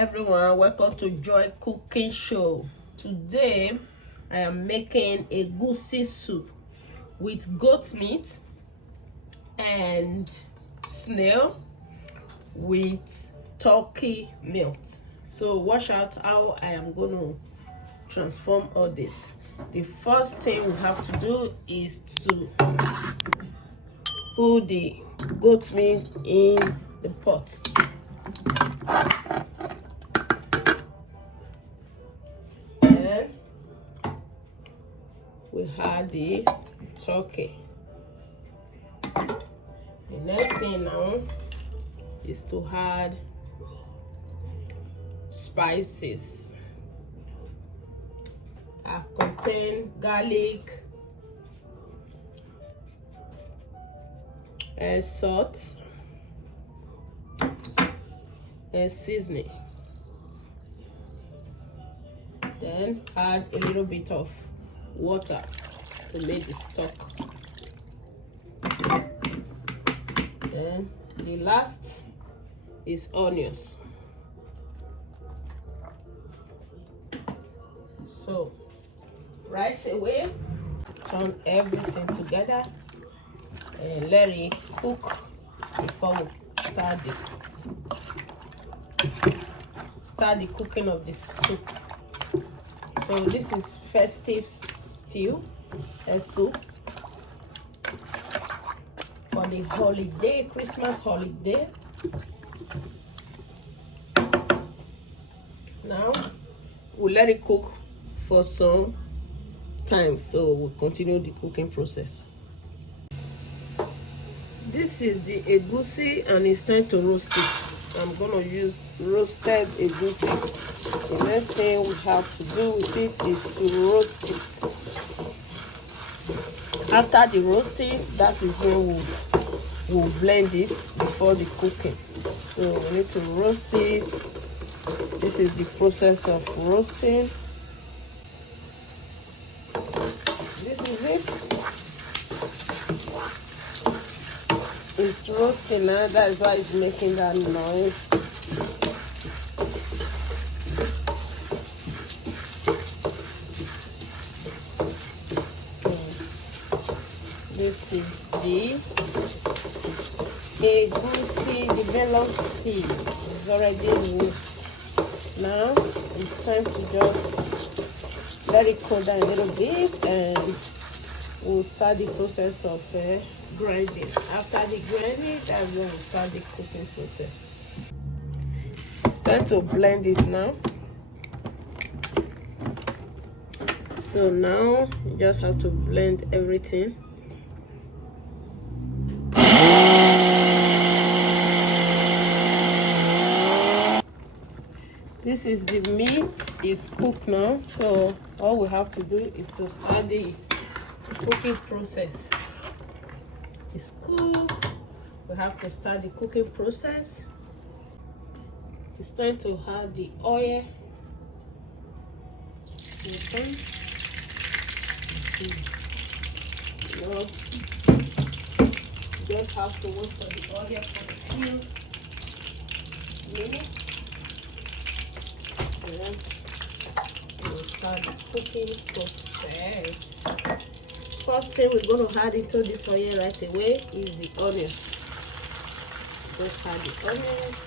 everyone, welcome to Joy Cooking Show. Today I am making a egusi soup with goat meat and snail with turkey meat. So watch out how I am going to transform all this. The first thing we have to do is to put the goat meat in the pot. Then we add the turkey. The next thing now is to add spices. I contain garlic and salt and seasoning. Then add a little bit of water to make the stock. Then the last is onions. So right away, turn everything together and let it cook before we start the cooking of the soup. So this is festive stew and soup for the holiday, Christmas holiday. Now we'll let it cook for some time, so we'll continue the cooking process. This is the egusi and it's time to roast it. I'm gonna use roasted egusi. The next thing we have to do with it is to roast it. After the roasting, that is when we'll blend it before the cooking. So we need to roast it. This is the process of roasting. This is it. It's roasting now, that is why it's making that noise. So this is the egusi, the melon seed. It's already roasted. Now it's time to just let it cool down a little bit and we'll start the process of grinding. After the grinding, that's when we'll start the cooking process. It's time to blend it now. So now you just have to blend everything. This is the meat, is cooked now, so all we have to do is to start the cooking process. It's cooked. We have to start the cooking process. It's time to add the oil. No, you just have to wait for the oil for a few minutes. And then we'll start the cooking process. First thing we're going to add into this oil right away is the onions. Just add the onions.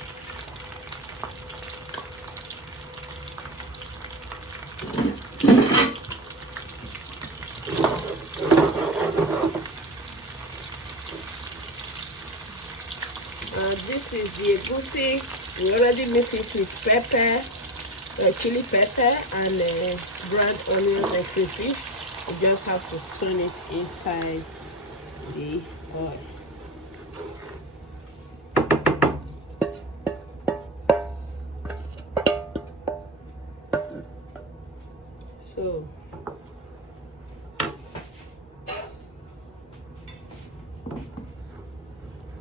This is the egusi. We already mix it with pepper, chili pepper, and brown onions and crayfish. You just have to turn it inside the oil. So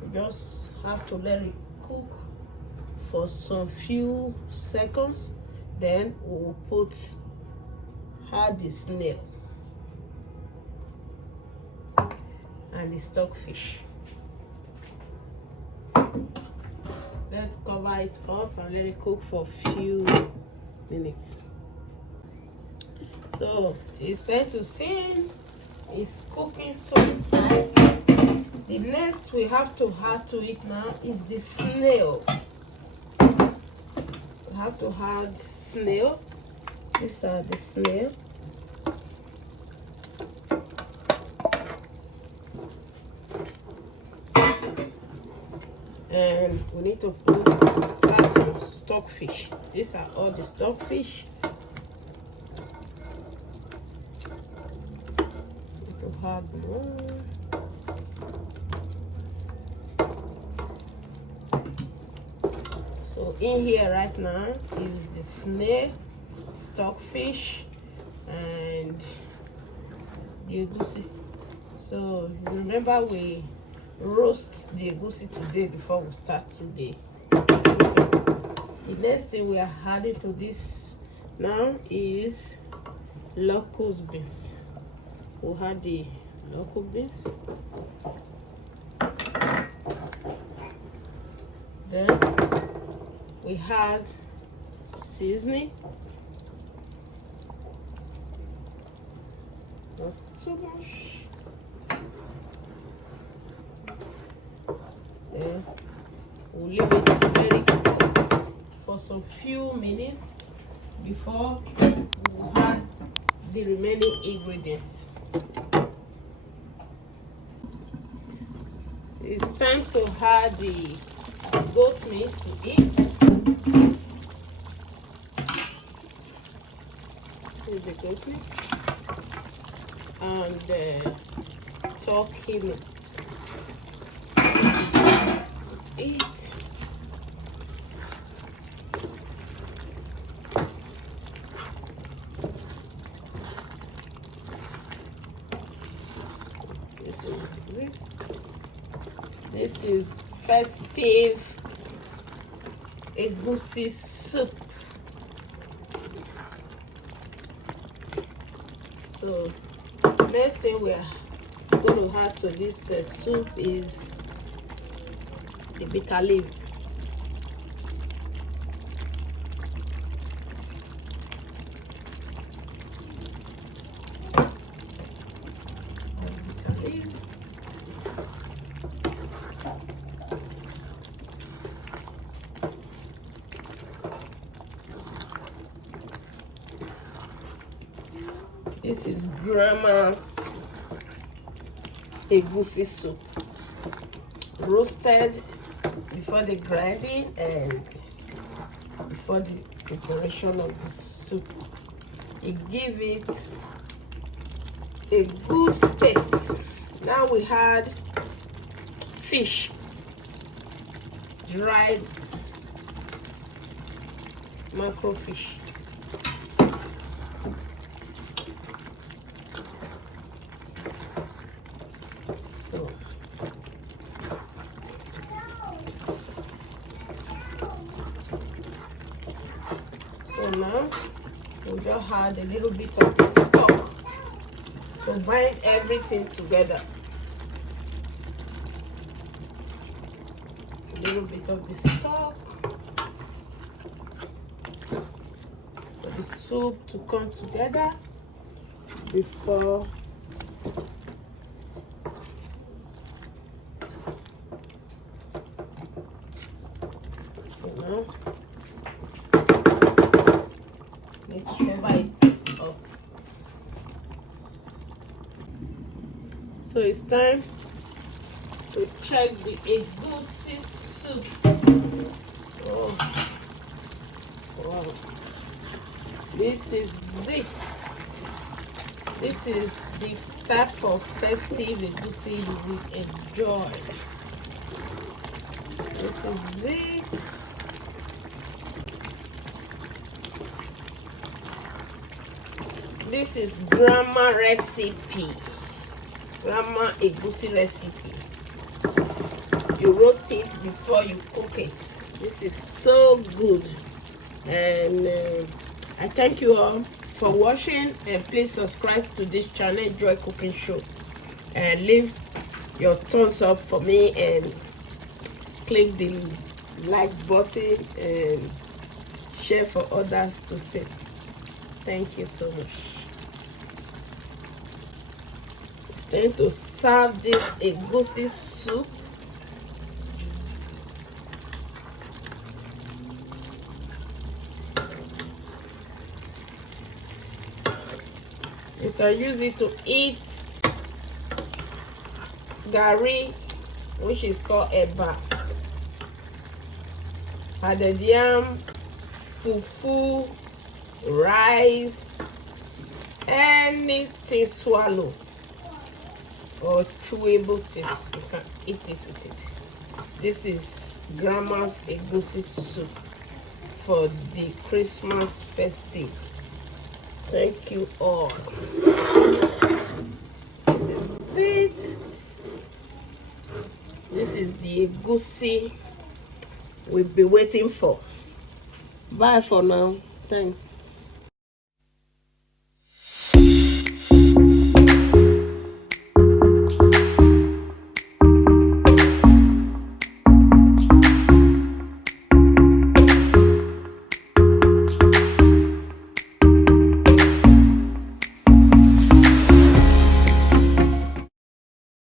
you just have to let it cook for some few seconds. Then we'll add the snail and the stockfish. Let's cover cover it up and let it cook for a few minutes. So it's time to see. It's cooking so fast. The next we have to add to it now is the snail. We have to add snail. These are the snail. And we need to add some stockfish. These are all the stockfish. To add more. So in here right now is the snail, stockfish, and the egusi. So remember we roast the egusi today before we start today. The next thing we are adding to this now is locust beans. We'll add the locust beans. Then we add seasoning. Not so much. Then we'll leave it to very cook for some few minutes before we add the remaining ingredients. It's time to add the goat meat to eat. Here's the goat meat and the turkey meat to eat. This is it. This is festive egusi soup. So next thing we're going to add to this soup is the bitter leaf. This is grandma's egusi soup, roasted before the grinding and before the preparation of the soup. It gives it a good taste. Now we had fish, dried mackerel fish. So now we'll just add a little bit of the stock to bind everything together. A little bit of the stock for the soup to come together before let's cover it up. So it's time to check the egusi soup. Oh, wow. This is it. This is the type of festive egusi you will enjoy. This is it. This is grandma recipe, grandma egusi recipe. You roast it before you cook it. This is so good, and I thank you all for watching, and please subscribe to this channel, Joy Cooking Show, and leave your thumbs up for me and click the like button and share for others to see. Thank you so much. It's time to serve this egusi soup. You can use it to eat gari, which is called eba, pounded yam, fufu, rice, anything swallow or chewable things. You can eat it with it. This is grandma's egusi soup for the Christmas festive. Thank you all. This is it. This is the egusi we've been waiting for. Bye for now. Thanks.